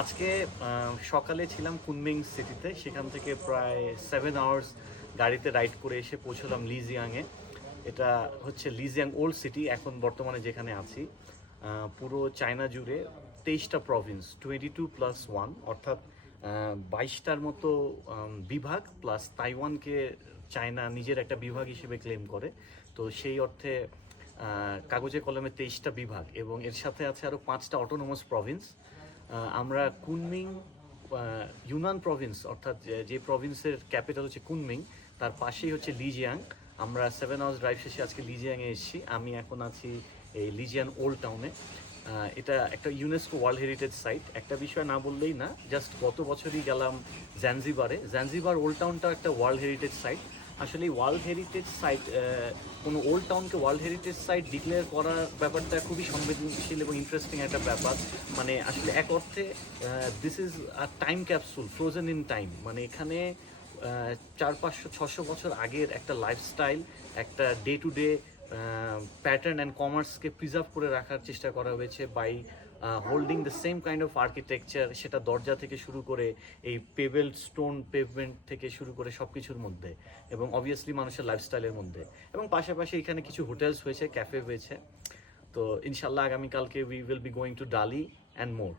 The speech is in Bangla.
আজকে সকালে ছিলাম কুনমিং সিটিতে, সেখান থেকে প্রায় 7 আওয়ার্স গাড়িতে রাইড করে এসে পৌঁছলাম লিজিয়াংয়ে। এটা হচ্ছে লিজিয়াং ওল্ড সিটি, এখন বর্তমানে যেখানে আছি। পুরো চায়না জুড়ে 23টা প্রভিন্স, 22+1, অর্থাৎ 22টার মতো বিভাগ, প্লাস তাইওয়ানকে চায়না নিজের একটা বিভাগ হিসেবে ক্লেম করে। তো সেই অর্থে কাগজে কলমে 23টা বিভাগ, এবং এর সাথে আছে আরও 5টা অটোনোমাস প্রভিন্স। আমরা কুনমিং ইউনান প্রভিন্স, অর্থাৎ যে প্রভিন্সের ক্যাপিটাল হচ্ছে কুনমিং, তার পাশেই হচ্ছে লিজিয়াং। আমরা 7 আওয়ার্স ড্রাইভ শেষে আজকে লিজিয়াংয়ে এসেছি। আমি এখন আছি এই লিজিয়ান ওল্ড টাউনে। এটা একটা ইউনেস্কো ওয়ার্ল্ড হেরিটেজ সাইট। একটা বিষয় না বললেই না, জাস্ট গত বছরই গেলাম জাঞ্জিবার ওল্ড টাউনটা একটা ওয়ার্ল্ড হেরিটেজ সাইট। আসলে এই ওয়ার্ল্ড হেরিটেজ সাইট, কোনো ওল্ড টাউনকে ওয়ার্ল্ড হেরিটেজ সাইট ডিক্লেয়ার করার ব্যাপারটা খুবই সংবেদনশীল এবং ইন্টারেস্টিং একটা ব্যাপার। মানে আসলে এক অর্থে this is a time capsule frozen in time. মানে এখানে 400-500-600 বছর আগের একটা লাইফস্টাইল, একটা day to day pattern and কমার্সকে প্রিজার্ভ করে রাখার চেষ্টা করা হয়েছে by holding the same kind of architecture. সেটা দরজা থেকে শুরু করে এই পেবেল স্টোন পেভমেন্ট থেকে শুরু করে সব কিছুর মধ্যে, এবং অবভিয়াসলি মানুষের লাইফস্টাইলের মধ্যে। এবং পাশাপাশি এখানে কিছু হোটেলস হয়েছে, ক্যাফে হয়েছে। তো ইনশাল্লাহ আগামীকালকে we will be going to ডালি অ্যান্ড মোর।